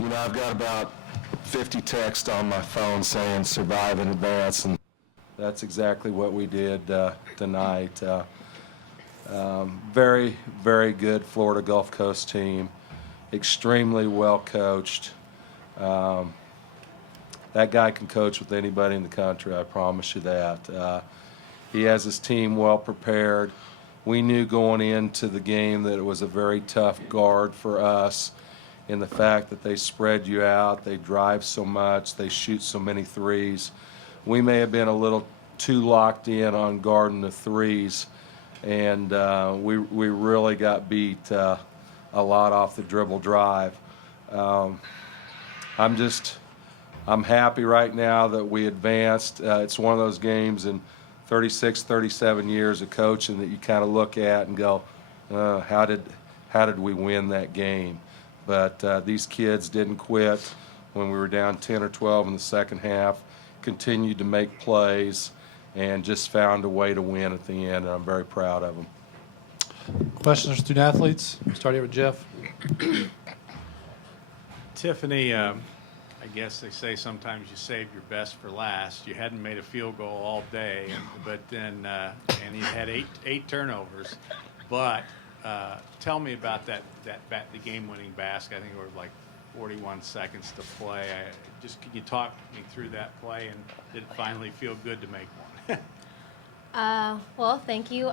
You know, I've got about 50 texts on my phone saying survive in advance, and that's exactly what we did tonight. Very, very good Florida Gulf Coast team, extremely well coached. That guy can coach with anybody in the country, I promise you that. He has his team well prepared. We knew going into the game that it was a very tough guard for us in the fact that they spread you out, they drive so much, they shoot so many threes. We may have been a little too locked in on guarding the threes, and we really got beat a lot off the dribble drive. I'm happy right now that we advanced. It's one of those games in 36, 37 years of coaching that you kind of look at and go, how did we win that game? But these kids didn't quit when we were down 10 or 12 in the second half, continued to make plays, and just found a way to win at the end, and I'm very proud of them. Questions for student athletes? Starting with Jeff. Tiffany, I guess they say sometimes you save your best for last. You hadn't made a field goal all day, but then and you had eight turnovers. But tell me about the game-winning basket. I think it was like 41 seconds to play. Can you talk me through that play, and did it finally feel good to make one? Well, thank you.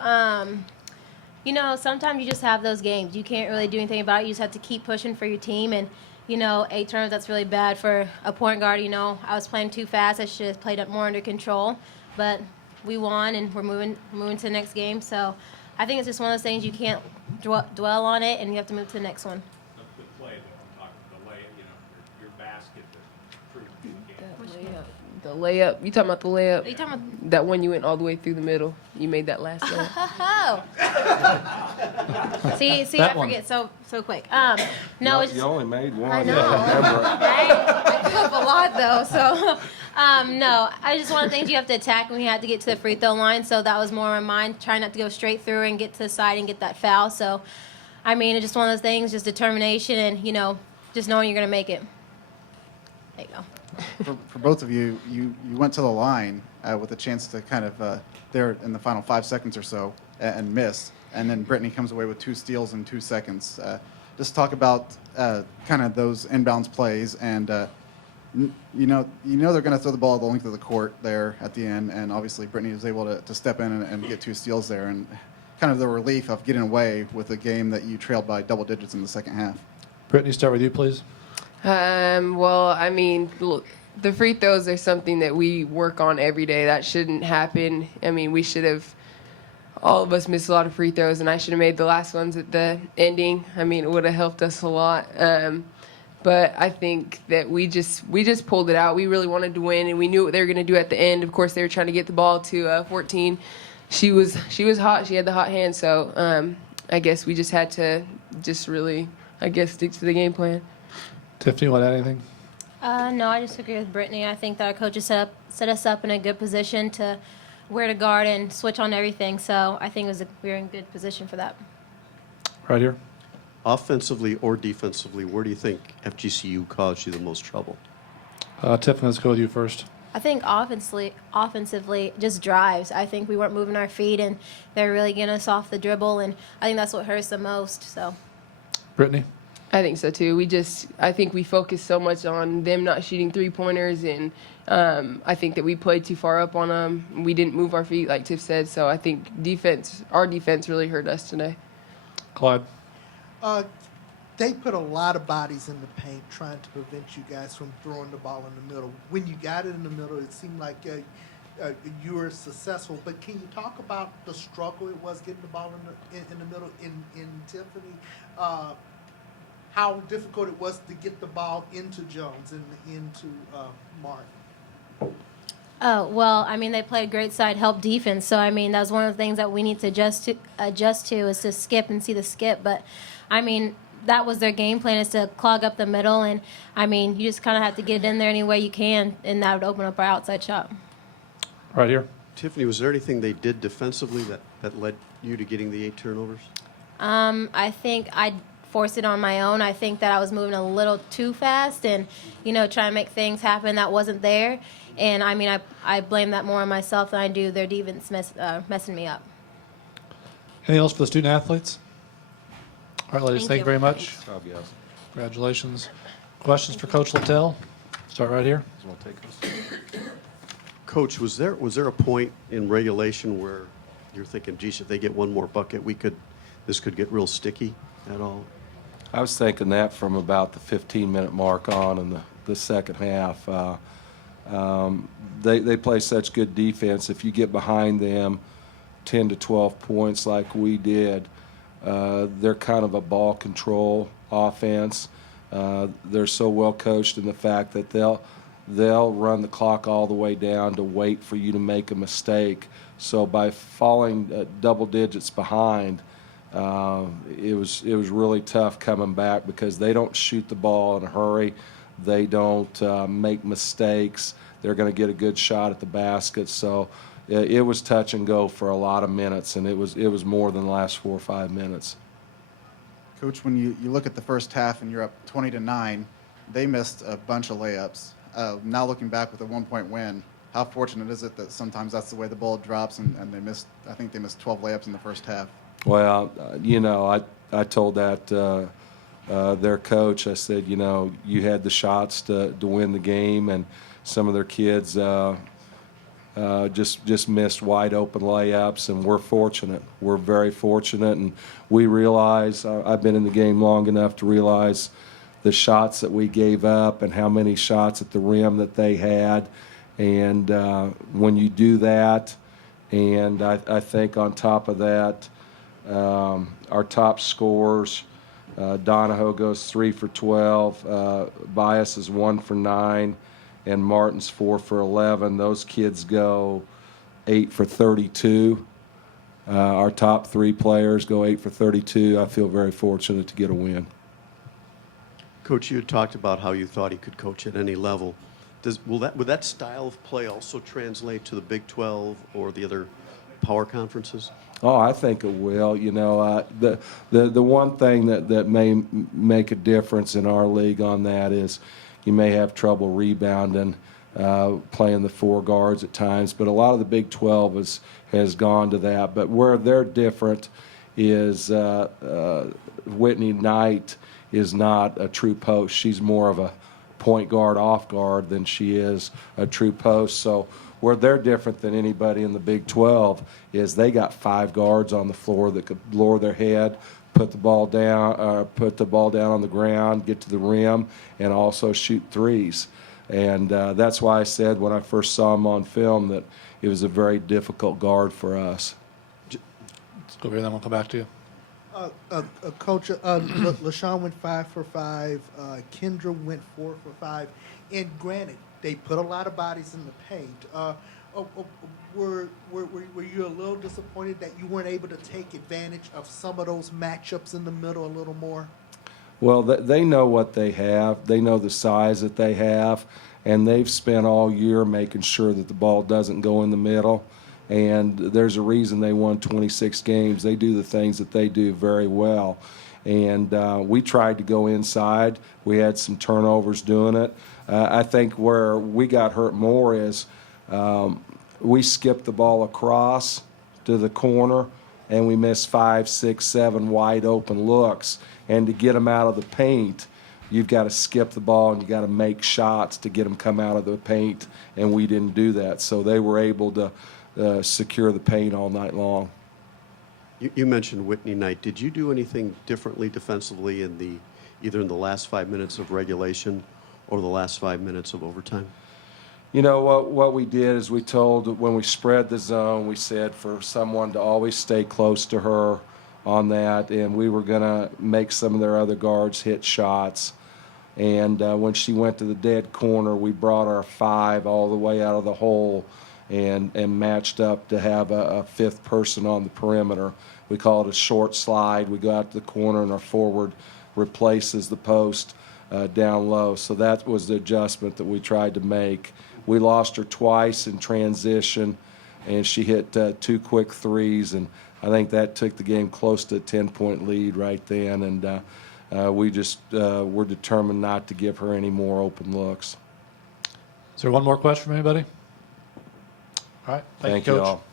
You know, sometimes you just have those games. You can't really do anything about it. You just have to keep pushing for your team. And, you know, 8 turnovers, that's really bad for a point guard. You know, I was playing too fast. I should have played it more under control. But we won, and we're moving to the next game. So I think it's just one of those things you can't dwell on it, and you have to move to the next one. The play, though, I'm talking the layup, you know, your basket that proved the game. The layup. You talking about the layup? Are you talking about? That one you went all the way through the middle. You made that last layup. Oh. see, That I one. forget so quick. No, it's You just, only made one. I know. Right? I give up a lot though. So, no, I just one of the things you have to attack when you have to get to the free throw line. So that was more on my mind, trying not to go straight through and get to the side and get that foul. So, I mean, it's just one of those things, just determination and, you know, just knowing you're going to make it. There you go. For both of you, you went to the line with a chance to kind of there in the final 5 seconds or so and miss, and then Brittany comes away with 2 steals in 2 seconds. Just talk about kind of those inbounds plays, and you know they're going to throw the ball the length of the court there at the end, and obviously Brittany was able to step in and get 2 steals there, and kind of the relief of getting away with a game that you trailed by double digits in the second half. Brittany, start with you, please. Well, I mean, the free throws are something that we work on every day. That shouldn't happen. I mean, we should have, all of us missed a lot of free throws, and I should have made the last ones at the ending. I mean, it would have helped us a lot. But I think that we just pulled it out. We really wanted to win, and we knew what they were going to do at the end. Of course, they were trying to get the ball to 14. She was hot. She had the hot hand. So I guess we just had to just really, stick to the game plan. Tiffany, want to add anything? No, I just agree with Brittany. I think that our coaches set us up in a good position to where to guard and switch on everything. So I think we were in good position for that. Right here. Offensively or defensively, where do you think FGCU caused you the most trouble? Tiffany, let's go with you first. I think offensively, just drives. I think we weren't moving our feet, and they're really getting us off the dribble, and I think that's what hurts the most. So, Brittany. I think so too. I think we focused so much on them not shooting 3-pointers, and I think that we played too far up on them. We didn't move our feet, like Tiff said. So I think our defense really hurt us today. Clyde. They put a lot of bodies in the paint trying to prevent you guys from throwing the ball in the middle. When you got it in the middle, it seemed like you were successful. But can you talk about the struggle it was getting the ball in the middle in Tiffany? How difficult it was to get the ball into Jones and into Martin? oh well, I mean, they played great side help defense. So I mean, that was one of the things that we need to adjust to is to skip and see the skip. But I mean, that was their game plan, is to clog up the middle, and I mean, you just kind of have to get it in there any way you can, and that would open up our outside shot. Right here. Tiffany, was there anything they did defensively that led you to getting the 8 turnovers? I think force it on my own. I think that I was moving a little too fast and, trying to make things happen that wasn't there. And, I blame that more on myself than I do their defense messing me up. Anything else for the student athletes? All right, ladies, thank you very much. Good job, guys. Congratulations. Questions for Coach Littell? Start right here. You wanna take this? Coach, was there a point in regulation where you're thinking, geez, if they get one more bucket, this could get real sticky at all? I was thinking that from about the 15-minute mark on in the second half. They play such good defense. If you get behind them 10 to 12 points like we did, they're kind of a ball control offense. They're so well coached in the fact that they'll run the clock all the way down to wait for you to make a mistake. So by falling double digits behind, it was really tough coming back because they don't shoot the ball in a hurry. They don't make mistakes. They're going to get a good shot at the basket. So it was touch and go for a lot of minutes, and it was more than the last 4 or 5 minutes. Coach, when you look at the first half and you're up 20-9, they missed a bunch of layups. Now looking back with a 1-point win, how fortunate is it that sometimes that's the way the ball drops and they missed? I think they missed 12 layups in the first half. Well, I told that their coach. I said, you had the shots to win the game, and some of their kids just missed wide open layups, and we're fortunate. We're very fortunate, and we realize, I've been in the game long enough to realize the shots that we gave up and how many shots at the rim that they had. And when you do that, and I think on top of that, our top scorers, Donahoe goes 3 for 12, Bias is 1 for 9, and Martin's 4 for 11. Those kids go 8 for 32. Our top 3 players go 8 for 32. I feel very fortunate to get a win. Coach, you had talked about how you thought he could coach at any level. Would that style of play also translate to the Big 12 or the other power conferences? Oh, I think it will. The one thing that may make a difference in our league on that is you may have trouble rebounding, playing the 4 guards at times, but a lot of the Big 12 has gone to that. But where they're different is Whitney Knight is not a true post. She's more of a point guard, off guard than she is a true post. So where they're different than anybody in the Big 12 is they got 5 guards on the floor that could lower their head, put the ball down on the ground, get to the rim, and also shoot threes. And that's why I said when I first saw him on film that it was a very difficult guard for us. Let's go over here, then we'll come back to you. Coach, LaShawn went 5 for 5. Kendra went 4 for 5. And granted, they put a lot of bodies in the paint. Were you a little disappointed that you weren't able to take advantage of some of those matchups in the middle a little more? Well, they know what they have. They know the size that they have, and they've spent all year making sure that the ball doesn't go in the middle. And there's a reason they won 26 games. They do the things that they do very well. And we tried to go inside. We had some turnovers doing it. I think where we got hurt more is we skipped the ball across to the corner, and we missed 5, 6, 7 wide open looks. And to get them out of the paint, you've got to skip the ball and you got to make shots to get them come out of the paint. And we didn't do that, so they were able to secure the paint all night long. You mentioned Whitney Knight. Did you do anything differently defensively either in the last 5 minutes of regulation or the last 5 minutes of overtime? What we did is we told, when we spread the zone, we said for someone to always stay close to her on that, and we were going to make some of their other guards hit shots. And when she went to the dead corner, we brought our 5 all the way out of the hole and matched up to have a 5th person on the perimeter. We call it a short slide. We go out to the corner, and our forward replaces the post down low. So that was the adjustment that we tried to make. We lost her twice in transition, and she hit 2 quick threes, and I think that took the game close to a 10-point lead right then. And we just we're determined not to give her any more open looks. Is there one more question from anybody? All right. Thank you, you Coach. all.